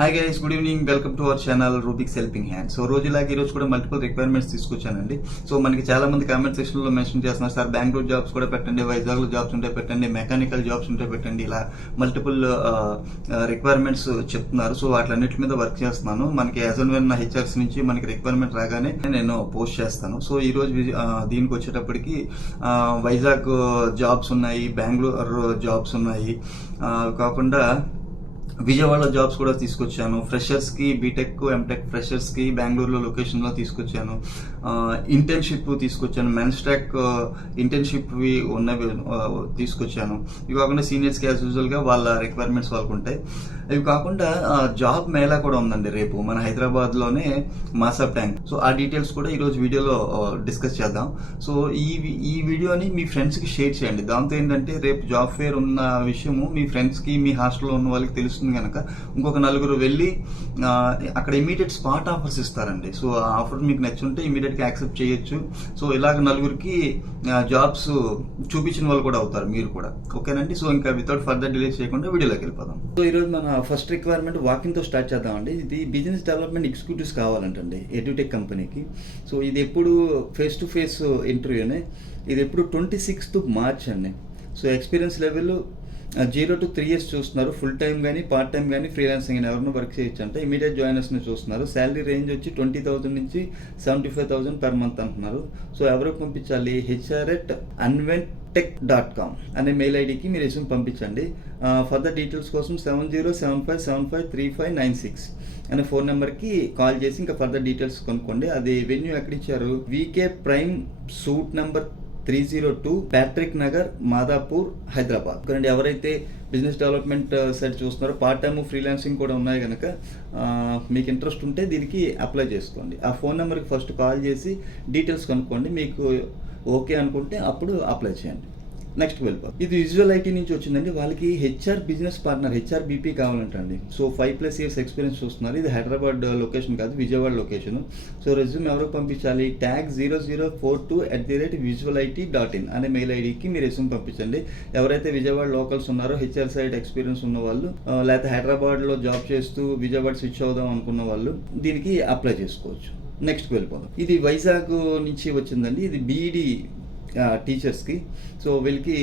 Hi guys, good evening. Welcome to our channel Rubik's helping hand. So రోజులాగా ఈ రోజు కూడా మల్టిపుల్ రిక్వైర్మెంట్స్ తీసుకొచ్చానండి. సో మనకి చాలా మంది కామెంట్ సెక్షన్ లో మెన్షన్ చేస్తున్నారు, సార్ బెంగళూరు జాబ్స్ కూడా పెట్టండి, వైజాగ్ లో జాబ్స్ ఉంటే పెట్టండి, మెకానికల్ జాబ్స్ ఉంటే పెట్టండి, ఇలా మల్టిపుల్ రిక్వైర్మెంట్స్ చెప్తున్నారు. సో వాటిలన్నిటి మీద వర్క్ చేస్తున్నాను. మనకి యాజ్ అండ్ వెన్ హెచ్ఆర్స్ నుంచి మనకి రిక్వైర్మెంట్ రాగానే నేను పోస్ట్ చేస్తాను. సో ఈ రోజు దీనికి వచ్చేటప్పటికి వైజాగ్ జాబ్స్ ఉన్నాయి, బెంగళూరు జాబ్స్ ఉన్నాయి, కాకుండా విజయవాడలో జాబ్స్ కూడా తీసుకొచ్చాను. ఫ్రెషర్స్ కి, బీటెక్ ఎంటెక్ ఫ్రెషర్స్ కి బెంగళూరులో లొకేషన్ లో తీసుకొచ్చాను. ఇంటర్న్షిప్ తీసుకొచ్చాను, మెన్స్ట్రాక్ ఇంటర్న్షిప్ ఉన్నవి తీసుకొచ్చాను. ఇవి కాకుండా సీనియర్స్ కి యాజ్ యూజువల్ గా వాళ్ళ రిక్వైర్మెంట్స్ వాళ్ళకు ఉంటాయి. ఇవి కాకుండా జాబ్ మేళా కూడా ఉందండి రేపు మన హైదరాబాద్ లోనే మాసాబ్ ట్యాంక్. సో ఆ డీటెయిల్స్ కూడా ఈ రోజు వీడియోలో డిస్కస్ చేద్దాం. సో ఈ వీడియోని మీ ఫ్రెండ్స్ కి షేర్ చేయండి. దాంతో ఏంటంటే రేపు జాబ్ ఫేర్ ఉన్న విషయము మీ ఫ్రెండ్స్ కి, మీ హాస్టల్లో ఉన్న వాళ్ళకి తెలుస్తుంది కనుక ఇంకొక నలుగురు వెళ్ళి అక్కడ ఇమీడియట్ స్పాట్ ఆఫర్స్ ఇస్తారండి. సో ఆ ఆఫర్ మీకు నచ్చుంటే ఇమీడియట్ గా యాక్సెప్ట్ చేయొచ్చు. సో ఇలాగ నలుగురికి జాబ్స్ చూపించిన వాళ్ళు కూడా అవుతారు, మీరు కూడా. ఓకేనండి. సో ఇంకా వితౌట్ ఫర్దర్ డిలే చేయకుండా వీడియోలోకి వెళ్ళిపోదాం. సో ఈ రోజు మన ఫస్ట్ రిక్వైర్మెంట్ వాకింగ్ తో స్టార్ట్ చేద్దామండి. ఇది బిజినెస్ డెవలప్మెంట్ ఎగ్జిక్యూటివ్స్ కావాలంటండి ఎడ్యుటెక్ కంపెనీకి. సో ఇది ఎప్పుడు ఫేస్ టు ఫేస్ ఇంటర్వ్యూనే. ఇది ఎప్పుడు 26th March అండి. So experience level 0 to 3 years చూస్తున్నారు. ఫుల్ టైం కానీ, పార్ట్ టైం కానీ, ఫ్రీలాన్సింగ్ కానీ ఎవరైనా వర్క్ చేయొచ్చు అంటే ఇమీడియట్ జాయినర్స్ని చూస్తున్నారు. శాలరీ రేంజ్ వచ్చి 20,000 నుంచి 75,000 per month అంటున్నారు. సో ఎవరికి పంపించాలి? hr@anventech.com అనే మెయిల్ ఐడికి మీరు రెజ్యూమ్ పంపించండి. ఫర్దర్ డీటెయిల్స్ కోసం 7075753596 అనే ఫోన్ నెంబర్కి కాల్ చేసి ఇంకా ఫర్దర్ డీటెయిల్స్ కొనుక్కోండి. అది వెన్యూ ఎక్కడిచ్చారు? VK prime suite number 302 Patrika Nagar, Madhapur, Hyderabad. ఎందుకంటే ఎవరైతే బిజినెస్ డెవలప్మెంట్ సైడ్ చూస్తున్నారో, పార్ట్ టైమ్ ఫ్రీలాన్సింగ్ కూడా ఉన్నాయి కనుక మీకు ఇంట్రెస్ట్ ఉంటే దీనికి అప్లై చేసుకోండి. ఆ ఫోన్ నెంబర్కి ఫస్ట్ కాల్ చేసి డీటెయిల్స్ కనుక్కోండి. మీకు ఓకే అనుకుంటే అప్పుడు అప్లై చేయండి. నెక్స్ట్ వెళ్ళిపోతాం. ఇది విజువల్ ఐటీ నుంచి వచ్చిందండి. వాళ్ళకి HR business partner, HR BP కావాలంటండి. సో 5+ years ఎక్స్పీరియన్స్ చూస్తున్నారు. ఇది హైదరాబాద్ లొకేషన్ కాదు, విజయవాడ లొకేషన్. సో రెజ్యూమ్ ఎవరికి పంపించాలి? tag0042@visuality.in అనే మెయిల్ ఐడికి మీరు రెజ్యూమ్ పంపించండి. ఎవరైతే విజయవాడ లోకల్స్ ఉన్నారో, హెచ్ఆర్ సైడ్ ఎక్స్పీరియన్స్ ఉన్న వాళ్ళు, లేకపోతే హైదరాబాద్లో జాబ్ చేస్తూ విజయవాడ స్విచ్ అవుదాం అనుకున్న వాళ్ళు దీనికి అప్లై చేసుకోవచ్చు. నెక్స్ట్ వెళ్ళిపోదాం. ఇది వైజాగ్ నుంచి వచ్చిందండి. ఇది బీఈడి టీచర్స్కి. సో వీళ్ళకి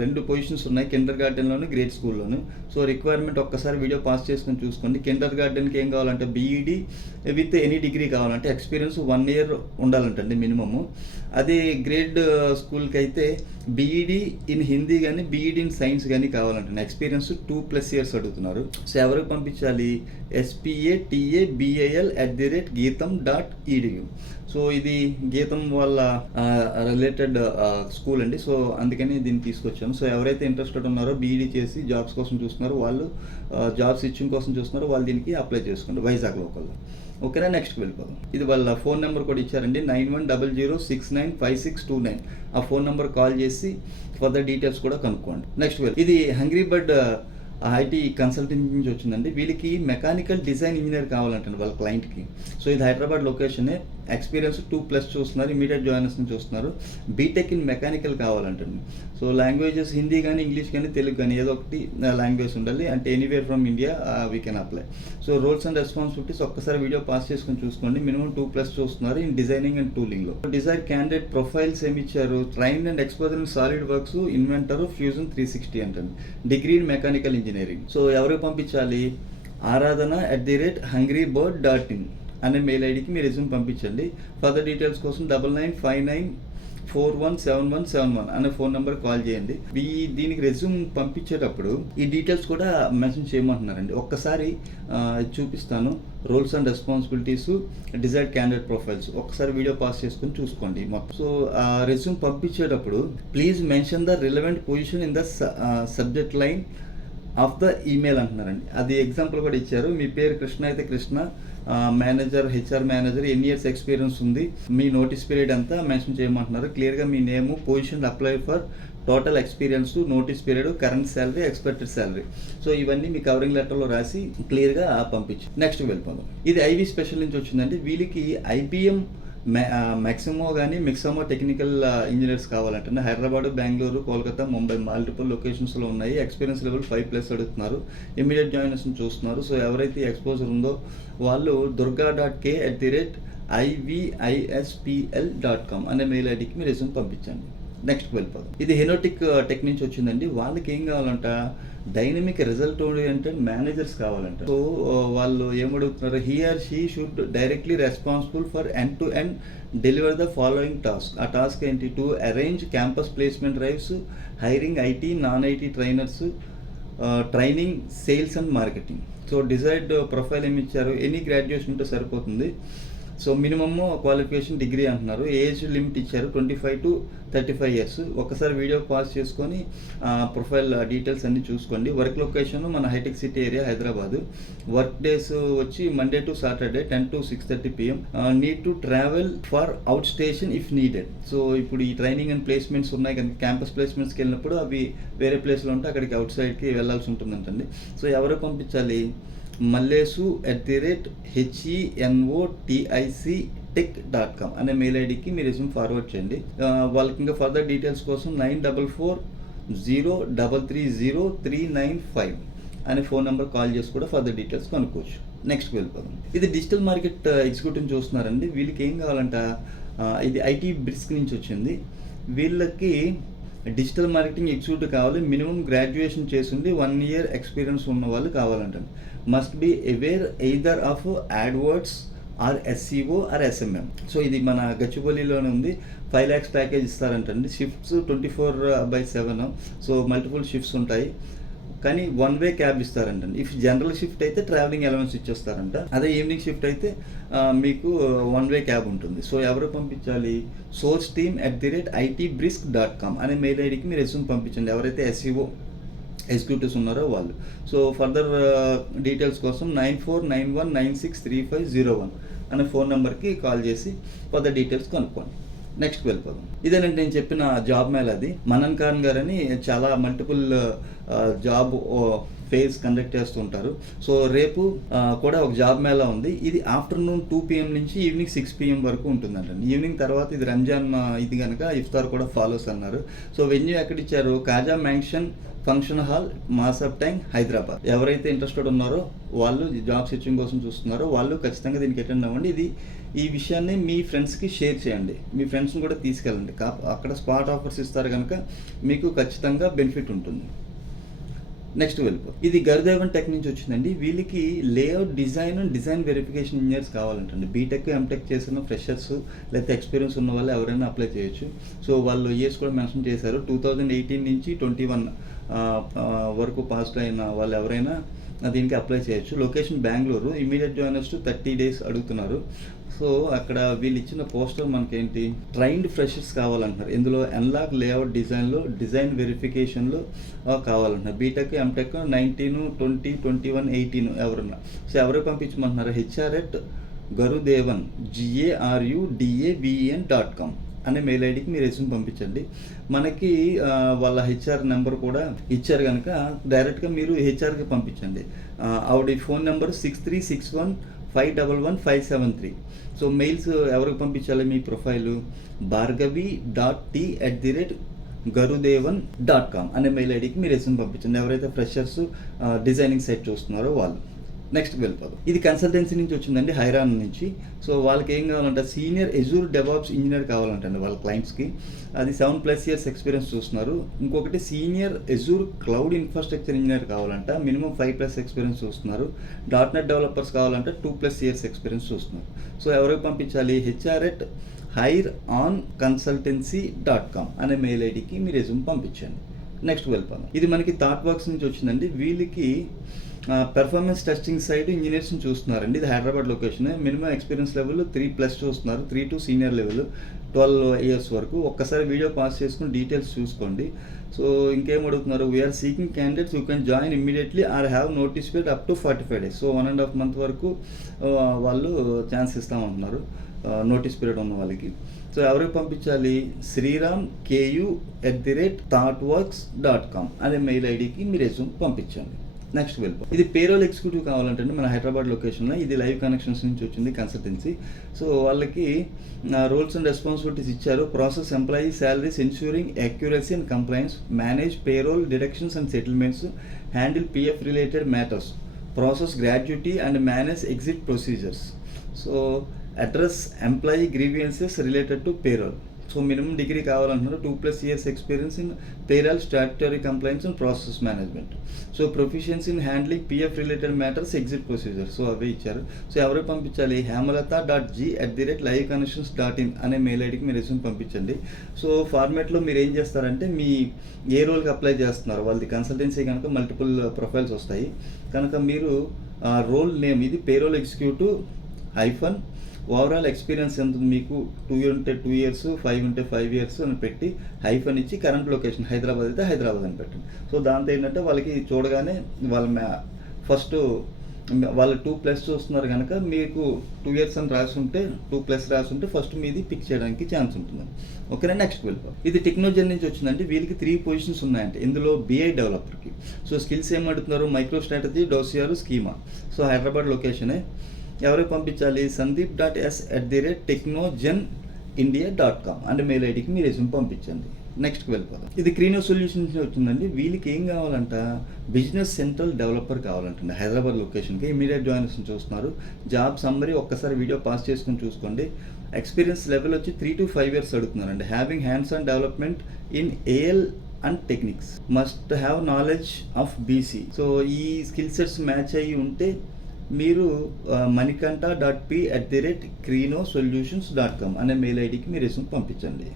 2 పొజిషన్స్ ఉన్నాయి, కిండర్ గార్డెన్లోను, గ్రేడ్ స్కూల్లోను. సో రిక్వైర్మెంట్ ఒక్కసారి వీడియో పాస్ చేసుకొని చూసుకోండి. కిండర్ గార్డెన్కి ఏం కావాలంటే బీఈడి విత్ ఎనీ డిగ్రీ కావాలంటే ఎక్స్పీరియన్స్ 1 year ఉండాలంటండి మినిమము. అదే గ్రేడ్ స్కూల్కి అయితే బీఈడి ఇన్ హిందీ కానీ, బీఈడి ఇన్ సైన్స్ కానీ కావాలంటే ఎక్స్పీరియన్స్ 2+ years అడుగుతున్నారు. సో ఎవరికి పంపించాలి? spatal@geetam.edu. సో ఇది గీతం వాళ్ళ రిలేటెడ్ స్కూల్ అండి. సో అందుకని దీన్ని తీసుకొచ్చాము. సో ఎవరైతే ఇంట్రెస్టెడ్ ఉన్నారో, బీఈడి చేసి జాబ్స్ కోసం చూస్తున్నారో, వాళ్ళు జాబ్స్ ఇచ్చింగ్ కోసం చూస్తున్నారో వాళ్ళు దీనికి అప్లై చేసుకోండి వైజాగ్ లోకల్లో. ఓకేనా? నెక్స్ట్ వెళ్ళిపోదాం. ఇది వాళ్ళ ఫోన్ నెంబర్ కూడా ఇచ్చారండి, 9100695629. ఆ ఫోన్ నెంబర్ కాల్ చేసి ఫర్దర్ డీటెయిల్స్ కూడా కనుక్కోండి. నెక్స్ట్ ఇది హంగ్రీ బర్డ్ ఐటీ కన్సల్టెంట్ నుంచి వచ్చిందండి. వీళ్ళకి మెకానికల్ డిజైన్ ఇంజనీర్ కావాలంటండి వాళ్ళ క్లయింట్కి. సో ఇది హైదరాబాద్ లొకేషనే. ఎక్స్పీరియన్స్ 2+ చూస్తున్నారు, ఇమీడియట్ జాయినర్స్ని చూస్తున్నారు. బీటెక్ ఇన్ మెకానికల్ కావాలంటండి. సో లాంగ్వేజెస్ హిందీ కానీ, ఇంగ్లీష్ కానీ, తెలుగు కానీ ఏదో ఒకటి లాంగ్వేజ్ ఉండాలి. అంటే anywhere from India we can apply. So roles and responsibilities ఒక్కసారి వీడియో పాస్ చేసుకొని చూసుకోండి. మినిమం 2+ చూస్తున్నారు ఇన్ డిజైనింగ్ అండ్ టూలింగ్లో. డిజైర్ క్యాండిడేట్ ప్రొఫైల్స్ ఏమి ఇచ్చారు? Trained and exposure in SolidWorks, Inventor, Fusion 360 అంటండి. Degree in mechanical engineering. So ఎవరికి పంపించాలి? aradhana@hungrybird.in అనే మెయిల్ ఐడికి మీరు రెజ్యూమ్ పంపించండి. ఫర్దర్ డీటెయిల్స్ కోసం 9959417171 అనే ఫోన్ నెంబర్ కాల్ చేయండి. దీనికి రెజ్యూమ్ పంపించేటప్పుడు ఈ డీటెయిల్స్ కూడా మెన్షన్ చేయమంటున్నారండి. ఒక్కసారి చూపిస్తాను. Roles and responsibilities, desired candidate profiles ఒక్కసారి వీడియో పాస్ చేసుకొని చూసుకోండి మొత్తం. సో రెజ్యూమ్ పంపించేటప్పుడు please mention the relevant position in the subject line of the email అంటున్నారండి. అది ఎగ్జాంపుల్ కూడా ఇచ్చారు. మీ పేరు కృష్ణ అయితే కృష్ణ, మేనేజర్, హెచ్ఆర్ మేనేజర్, ఎన్ని ఇయర్స్ ఎక్స్పీరియన్స్ ఉంది, మీ నోటీస్ పీరియడ్ అంతా మెన్షన్ చేయమంటున్నారు. క్లియర్గా మీ name, position, apply for, total experience, notice period, current salary, expected salary. So ఇవన్నీ మీ కవరింగ్ లెటర్లో రాసి క్లియర్గా పంపించు. నెక్స్ట్ వెళ్ళిపోదాం. ఇది ఐవి స్పెషల్ నుంచి వచ్చిందండి. వీళ్ళకి IBM మ్యాక్సిమో కానీ మిక్సమో టెక్నికల్ ఇంజనీర్స్ కావాలంటే హైదరాబాద్, బెంగళూరు, కోల్కతా, ముంబై మల్టిపుల్ లొకేషన్స్లో ఉన్నాయి. ఎక్స్పీరియన్స్ లెవెల్ 5+ అడుగుతున్నారు. ఇమీడియట్ జాయినర్స్ని చూస్తున్నారు. సో ఎవరైతే ఎక్స్పోజర్ ఉందో వాళ్ళు durga.k@ivispl.com అనే మెయిల్ ఐడికి మీ రెజ్యూమ్ పంపించండి. నెక్స్ట్కి వెళ్ళిపోదాం. ఇది హెనోటిక్ టెక్ నుంచి వచ్చిందండి. వాళ్ళకి ఏం కావాలంట, డైనమిక్ రిజల్ట్ ఓరియంటెడ్ మేనేజర్స్ కావాలంట. సో వాళ్ళు ఏమడుగుతున్నారు, he or she should directly responsible for end to end deliver the following task. ఆ టాస్క్ ఏంటి, to arrange campus placement drives, hiring IT non IT trainers, training, sales and marketing. So desired profile ఏమి ఇచ్చారు, any graduation ఉంటే సరిపోతుంది. So minimum qualification degree అంటున్నారు. Age limit ఇచ్చారు 25 to 35 years. ఒకసారి video pass చేసుకొని ప్రొఫైల్ డీటెయిల్స్ అన్నీ చూసుకోండి. వర్క్ లొకేషన్ మన హైటెక్ City area Hyderabad. Work days వచ్చి Monday to Saturday 10 to 6:30 PM. Need to travel for out station if needed. So ఇప్పుడు ఈ ట్రైనింగ్ అండ్ ప్లేస్మెంట్స్ ఉన్నాయి కనుక క్యాంపస్ ప్లేస్మెంట్స్కి వెళ్ళినప్పుడు అవి వేరే ప్లేస్లో ఉంటే అక్కడికి అవుట్ సైడ్కి వెళ్ళాల్సి ఉంటుందంటండి. సో ఎవరు పంపించాలి, mallesu@henotic.com అనే మెయిల్ ఐడికి మీ రెజ్యూమ్ ఫార్వర్డ్ చేయండి. వాళ్ళకి ఇంకా ఫర్దర్ డీటెయిల్స్ కోసం 9440330395 అనే ఫోన్ నెంబర్ కాల్ చేసి కూడా ఫర్దర్ డీటెయిల్స్ కనుక్కోవచ్చు. నెక్స్ట్ వెళ్ళిపోదాం. ఇది డిజిటల్ మార్కెట్ ఎగ్జిక్యూటివ్ చూస్తున్నారండి. వీళ్ళకి ఏం కావాలంట, ఇది ఐటీ బ్రిస్క్ నుంచి వచ్చింది. వీళ్ళకి డిజిటల్ మార్కెటింగ్ ఎగ్జిక్యూటివ్ కావాలి. మినిమం గ్రాడ్యుయేషన్ చేసింది 1 year ఎక్స్పీరియన్స్ ఉన్న వాళ్ళు కావాలంట. Must be aware either of AdWords or SEO or SMM. సో ఇది మన గచ్చిబౌలిలోనే ఉంది. 5 lakhs ప్యాకేజ్ ఇస్తారంటండి. షిఫ్ట్స్ 24/7. సో మల్టిపుల్ షిఫ్ట్స్ ఉంటాయి. కానీ 1 way క్యాబ్ ఇస్తారంటండి. ఇఫ్ జనరల్ షిఫ్ట్ అయితే ట్రావెలింగ్ అలవెన్స్ ఇచ్చేస్తారంట. అదే ఈవినింగ్ షిఫ్ట్ అయితే మీకు 1 way క్యాబ్ ఉంటుంది. సో ఎవరు పంపించాలి, sourceteam@itbrisk.com అనే మెయిల్ ఐడికి మీరు రెజ్యూమ్ పంపించండి, ఎవరైతే SEO ఎగ్జిక్యూటివ్స్ ఉన్నారో వాళ్ళు. సో ఫర్దర్ డీటెయిల్స్ కోసం 9491963501 అనే ఫోన్ నెంబర్కి కాల్ చేసి ఫర్దర్ డీటెయిల్స్ కనుక్కోండి. నెక్స్ట్ వెళ్ళిపోదాం. ఇదేనంటే నేను చెప్పిన జాబ్ మేళ. అది మనన్ ఖాన్ గారని చాలా మల్టిపుల్ జాబ్ ఫేజ్ కండక్ట్ చేస్తుంటారు. సో రేపు కూడా ఒక జాబ్ మేళా ఉంది. ఇది ఆఫ్టర్నూన్ 2 PM నుంచి ఈవినింగ్ 6 PM వరకు ఉంటుందంట. ఈవినింగ్ తర్వాత ఇది రంజాన్ ఇది కనుక ఇఫ్తార్ కూడా ఫాలోస్ అన్నారు. సో వెన్యూ ఎక్కడ ఇచ్చారు, Kaja mansion function hall, Masab tank, Hyderabad. ఎవరైతే ఇంట్రెస్టెడ్ ఉన్నారో వాళ్ళు, జాబ్ సెర్చింగ్ కోసం చూస్తున్నారో వాళ్ళు ఖచ్చితంగా దీనికి అటెండ్ అవ్వండి. ఈ విషయాన్ని మీ ఫ్రెండ్స్కి షేర్ చేయండి. మీ ఫ్రెండ్స్ని కూడా తీసుకెళ్ళండి. అక్కడ స్పాట్ ఆఫర్స్ ఇస్తారు కనుక మీకు ఖచ్చితంగా బెనిఫిట్ ఉంటుంది. నెక్స్ట్ వెళ్ళిపో. ఇది గరుదేవన్ టెక్ నుంచి వచ్చిందండి. వీళ్ళకి లేఅవుట్ డిజైన్ వెరిఫికేషన్ ఇంజనీర్స్ కావాలంటండి. బీటెక్ ఎంటెక్ చేసిన ఫ్రెషర్స్ లేకపోతే ఎక్స్పీరియన్స్ ఉన్న వాళ్ళు ఎవరైనా అప్లై చేయొచ్చు. సో వాళ్ళు ఇయర్స్ కూడా మెన్షన్ చేశారు. 2018 నుంచి 21 వరకు పాస్ అయిన వాళ్ళు ఎవరైనా దీనికి అప్లై చేయొచ్చు. Location Bengaluru. Immediate joiners 30 days అడుగుతున్నారు. సో అక్కడ వీళ్ళు ఇచ్చిన పోస్టర్ మనకేంటి, ట్రైన్డ్ ఫ్రెషర్స్ కావాలంటున్నారు. ఇందులో ఎన్లాక్ లేఅవుట్ డిజైన్లో, డిజైన్ వెరిఫికేషన్లో కావాలంటున్నారు. బీటెక్ ఎంటెక్ 19, 20, 21, 18 ఎవరన్నా. సో ఎవరు పంపించమంటున్నారు, HR@garudevan GARUDAVEN.com అనే మెయిల్ ఐడికి మీరు రెజ్యూమ్ పంపించండి. మనకి వాళ్ళ HR నెంబర్ కూడా ఇచ్చారు కనుక డైరెక్ట్గా మీరు HRకి పంపించండి. ఆవిడ ఫోన్ నెంబర్ 6361511573. సో మెయిల్స్ ఎవరికి పంపించాలి, మీ ప్రొఫైలు bhargavi.t@garudevan.com అనే మెయిల్ ఐడికి మీరు రెజ్యూమ్ పంపించండి, ఎవరైతే ఫ్రెషర్స్ డిజైనింగ్ సైట్ చూస్తున్నారో వాళ్ళు. నెక్స్ట్ వెళ్ళిపోదాం. ఇది కన్సల్టెన్సీ నుంచి వచ్చిందండి, హైరాన్ నుంచి. సో వాళ్ళకి ఏం కావాలంటే సీనియర్ ఎజూర్ డెవాప్స్ ఇంజనీర్ కావాలంటండి వాళ్ళ క్లయింట్స్కి. అది 7+ years ఎక్స్పీరియన్స్ చూస్తున్నారు. ఇంకొకటి senior Azure cloud infrastructure engineer కావాలంట, మినిమం 5+ ఎక్స్పీరియన్స్ చూస్తున్నారు. .NET డెవలపర్స్ కావాలంటే 2+ years ఎక్స్పీరియన్స్ చూస్తున్నారు. సో ఎవరికి పంపించాలి, HR@hireonconsultancy.com అనే మెయిల్ ఐడికి మీ రెజ్యూమ్ పంపించండి. నెక్స్ట్ వెళ్ళిపోదాం. ఇది మనకి థాట్ వర్క్స్ నుంచి వచ్చిందండి. వీళ్ళకి పెర్ఫార్మెన్స్ టెస్టింగ్ సైడ్ ఇంజనీర్స్ని చూస్తున్నారండి. ఇది Hyderabad location. Minimum experience level 3+ చూస్తున్నారు. 3 to సీనియర్ లెవెల్ 12 years వరకు. ఒక్కసారి వీడియో పాస్ చేసుకుని డీటెయిల్స్ చూసుకోండి. సో ఇంకేం అడుగుతున్నారు, we are seeking candidates who can join immediately or have notice period up to 45 days. So 1.5 month వరకు వాళ్ళు ఛాన్స్ ఇస్తామంటున్నారు నోటీస్ పీరియడ్ ఉన్న వాళ్ళకి. సో ఎవరికి పంపించాలి, శ్రీరామ్ KU@thoughtworks.com అనే మెయిల్ ఐడికి మీ రెజ్యూమ్ పంపించండి. నెక్స్ట్ వెళ్ళిపో. ఇది పేరోల్ ఎగ్జిక్యూటివ్ కావాలంటే మన హైదరాబాద్ లొకేషన్లో, ఇది లైవ్ కనెక్షన్స్ నుంచి వచ్చింది కన్సల్టెన్సీ. సో వాళ్ళకి రోల్స్ అండ్ రెస్పాన్సిబిలిటీస్ ఇచ్చారు. Process employee salaries, ensuring accuracy and compliance, manage payroll deductions and settlements, handle PF related matters, process gratuity and manage exit procedures. So address employee grievances related to payroll. So minimum degree కావాలంటున్నారు, 2+ years experience in payroll, statutory complaints and process management. So proficiency in handling PF related matters, exit procedure. So అవి ఇచ్చారు. So ఎవరికి పంపించాలి? hemlata.g@liveconnections.in అనే mail ఐడికి మీరు resume పంపించండి. So ఫార్మాట్లో మీరు ఏం చేస్తారంటే మీ ఏ రోల్కి అప్లై చేస్తున్నారు, వాళ్ళది కన్సల్టెన్సీ కనుక మల్టిపుల్ ప్రొఫైల్స్ వస్తాయి కనుక మీరు రోల్ నేమ్ ఇది payroll executive hyphen overall experience ఎంత ఉంది మీకు, 2 ఉంటే 2 years, 5 ఉంటే 5 years అని పెట్టి హైఫన్ ఇచ్చి కరెంట్ లొకేషన్ హైదరాబాద్ అయితే హైదరాబాద్ అని పెట్టండి. సో దాంతో ఏంటంటే వాళ్ళకి చూడగానే వాళ్ళ ఫస్ట్ వాళ్ళు 2+ చూస్తున్నారు కనుక మీకు 2 years అని రాసుంటే 2+ రాసుంటే ఫస్ట్ మీది పిక్ చేయడానికి ఛాన్స్ ఉంటుంది. ఓకేనా, నెక్స్ట్ వెళ్ళిపో. ఇది టెక్నాలజీ నుంచి వచ్చిందంటే వీళ్ళకి 3 పొజిషన్స్ ఉన్నాయంటే ఇందులో BI డెవలపర్కి. సో స్కిల్స్ ఏమంటున్నారు? Micro strategy, dossier, schema. So Hyderabad లొకేషనే. ఎవరికి పంపించాలి? sandeep.s@technogenindia.com అంటే మెయిల్ ఐడికి మీ రెజ్యూమ్ పంపించండి. నెక్స్ట్కి వెళ్ళిపోదాం. ఇది క్రీనో సొల్యూషన్స్ నుంచి వచ్చిందండి. వీళ్ళకి ఏం కావాలంట? బిజినెస్ సెంట్రల్ డెవలపర్ కావాలంటండి హైదరాబాద్ లొకేషన్కి. ఇమీడియట్ జాయినర్స్ చూస్తున్నారు. జాబ్ సమ్మరీ ఒక్కసారి వీడియో పాస్ చేసుకుని చూసుకోండి. ఎక్స్పీరియన్స్ లెవెల్ వచ్చి 3 to 5 years అడుగుతున్నారండి. Having hands on development in AL and techniques, must have knowledge of BC. So ఈ స్కిల్ సెట్స్ మ్యాచ్ అయ్యి ఉంటే మీరు manikanta.p@creenosolutions.com అనే మెయిల్ ఐడికి మీరు రెజ్యూమ్ పంపించండి.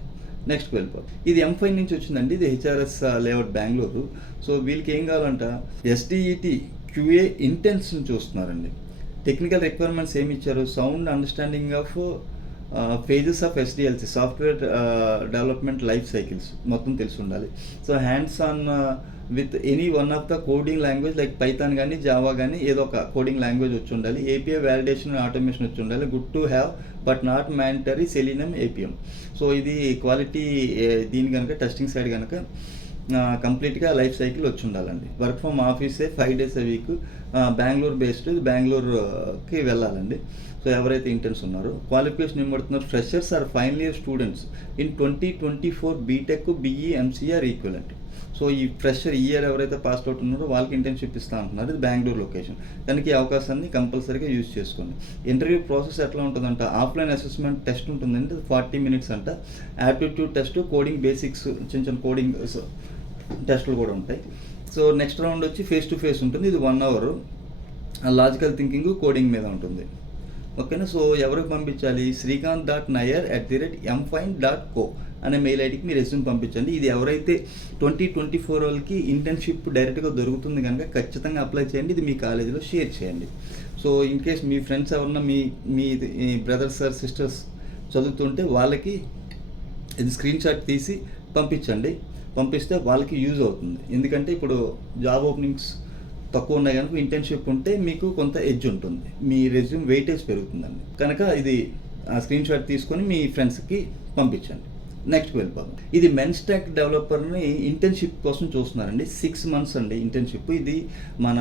నెక్స్ట్ వెళ్ళిపోతుంది. ఇది M5 నుంచి వచ్చిందండి. ఇది HRS లేఅవుట్ బెంగళూరు. సో వీళ్ళకి ఏం కావాలంట? SDET QA ఇంటెన్స్ నుంచి చూస్తున్నారండి. టెక్నికల్ రిక్వైర్మెంట్స్ ఏమి ఇచ్చారు? Sound understanding of phases of SDLC, software development life cycles మొత్తం తెలిసి ఉండాలి. So hands on with any one of the coding language like Python కానీ జావా కానీ ఏదో ఒక కోడింగ్ లాంగ్వేజ్ వచ్చి ఉండాలి. API వ్యాలిడేషన్ అండ్ ఆటోమేషన్ వచ్చి ఉండాలి. Good to have but not mandatory selenium APM. So ఇది క్వాలిటీ దీని కనుక టెస్టింగ్ సైడ్ కనుక కంప్లీట్గా లైఫ్ సైకిల్ వచ్చి ఉండాలండి. వర్క్ ఫ్రమ్ ఆఫీసే 5 days a week, Bengaluru based, బెంగళూరుకి వెళ్ళాలండి. సో ఎవరైతే ఇంటర్న్స్ ఉన్నారో క్వాలిఫికేషన్ ఏం పడుతున్నారు? Freshers or final year students in 2024 BTech, BE, MCA or equivalent. So ఈ ఫ్రెషర్ ఇయర్ ఎవరైతే పాస్ అవుట్ ఉన్నారో వాళ్ళకి ఇంటర్న్షిప్ ఇస్తా అంటున్నారు. ఇది బెంగళూరు లొకేషన్ కనుక ఈ అవకాశాన్ని కంపల్సరీగా యూజ్ చేసుకోండి. ఇంటర్వ్యూ ప్రాసెస్ ఎట్లా ఉంటుందంట? ఆఫ్లైన్ అసెస్మెంట్ టెస్ట్ ఉంటుందంటే 40 minutes అంట. యాప్టిట్యూడ్ టెస్ట్, కోడింగ్ బేసిక్స్, చిన్న చిన్న కోడింగ్ టెస్టులు కూడా ఉంటాయి. సో నెక్స్ట్ రౌండ్ వచ్చి ఫేస్ టు ఫేస్ ఉంటుంది. ఇది 1 hour. లాజికల్ థింకింగ్, కోడింగ్ మీద ఉంటుంది. ఓకేనా. సో ఎవరికి పంపించాలి? srikanth.nair@mfine.co అనే మెయిల్ ఐడికి మీరు రెజ్యూమ్ పంపించండి. ఇది ఎవరైతే 2024 వాళ్ళకి ఇంటర్న్షిప్ డైరెక్ట్గా దొరుకుతుంది కనుక ఖచ్చితంగా అప్లై చేయండి. ఇది మీ కాలేజీలో షేర్ చేయండి. So in case me friends ఎవరన్నా మీ బ్రదర్స్ ఆర్ సిస్టర్స్ చదువుతుంటే వాళ్ళకి ఇది స్క్రీన్ షాట్ తీసి పంపించండి. పంపిస్తే వాళ్ళకి యూజ్ అవుతుంది. ఎందుకంటే ఇప్పుడు జాబ్ ఓపెనింగ్స్ తక్కువ ఉన్నాయి కనుక ఇంటర్న్షిప్ ఉంటే మీకు కొంత ఎడ్జ్ ఉంటుంది, మీ రెజ్యూమ్ వెయిటేజ్ పెరుగుతుందండి. కనుక ఇది స్క్రీన్ షాట్ తీసుకొని మీ ఫ్రెండ్స్కి పంపించండి. నెక్స్ట్ వెళ్ళిపోదాం. ఇది మెన్ స్టాక్ డెవలపర్ని ఇంటర్న్షిప్ కోసం చూస్తున్నారండి. 6 months అండి ఇంటర్న్షిప్. ఇది మన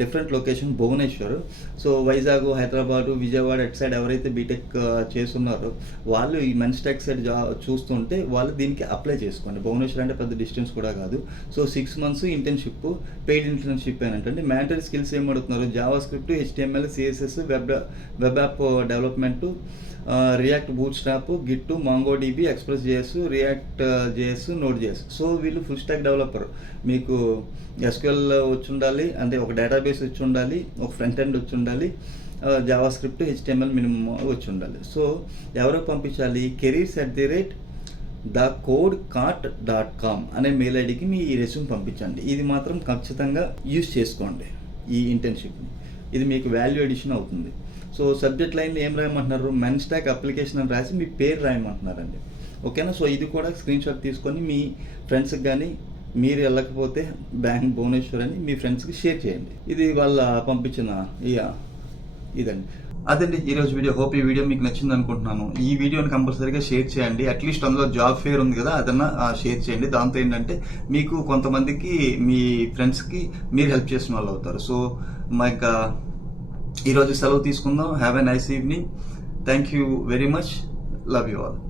different location Bhubaneswar. So Vizag, Hyderabad, Vijayawada అటు సైడ్ ఎవరైతే బీటెక్ చేస్తున్నారో వాళ్ళు ఈ మెన్ స్టాక్ సైడ్ చూస్తుంటే వాళ్ళు దీనికి అప్లై చేసుకోండి. భువనేశ్వర్ అంటే పెద్ద డిస్టెన్స్ కూడా కాదు. So 6 months internship, paid internship అంటే మ్యాండటరీ స్కిల్స్ ఏం అడుగుతున్నారు? Java script, HTML, CSS, web app development, react, boot strap, Git, MongoDB, express JS, react JS, node JS. So వీళ్ళు ఫుల్ స్టాక్ డెవలపర్. మీకు SQL వచ్చి ఉండాలి, అంటే ఒక డేటాబేస్ వచ్చి ఉండాలి, ఒక ఫ్రంట్ ఎండ్ వచ్చి ఉండాలి, జావా స్క్రిప్ట్, HTML మినిమం వచ్చి ఉండాలి. సో ఎవరికి పంపించాలి? careers@thecodecart.com అనే మెయిల్ ఐడికి మీ రెజ్యూమ్ పంపించండి. ఇది మాత్రం ఖచ్చితంగా యూజ్ చేసుకోండి ఈ ఇంటర్న్షిప్ని. ఇది మీకు వాల్యూ ఎడిషన్ అవుతుంది. సో సబ్జెక్ట్ లైన్లో ఏం రాయమంటున్నారు? మెన్ స్టాక్ అప్లికేషన్ అని రాసి మీ పేరు రాయమంటున్నారండి. ఓకేనా. సో ఇది కూడా స్క్రీన్ షాట్ తీసుకొని మీ ఫ్రెండ్స్కి కానీ మీరు వెళ్ళకపోతే భువనేశ్వర్ అని మీ ఫ్రెండ్స్కి షేర్ చేయండి. ఇది వాళ్ళ పంపించిన ఇదండి. అదండి ఈ రోజు వీడియో. హోప్ ఈ వీడియో మీకు నచ్చింది అనుకుంటున్నాను. ఈ వీడియోని కంపల్సరీగా షేర్ చేయండి. అట్లీస్ట్ అందులో జాబ్ ఫేర్ ఉంది కదా, అదన్నా షేర్ చేయండి. దాంతో ఏంటంటే మీకు కొంతమందికి మీ ఫ్రెండ్స్కి మీరు హెల్ప్ చేసిన వాళ్ళు అవుతారు. సో ఇంకా ఈరోజు సెలవు తీసుకుందాం. Have a nice evening. Thank you very much. Love you all.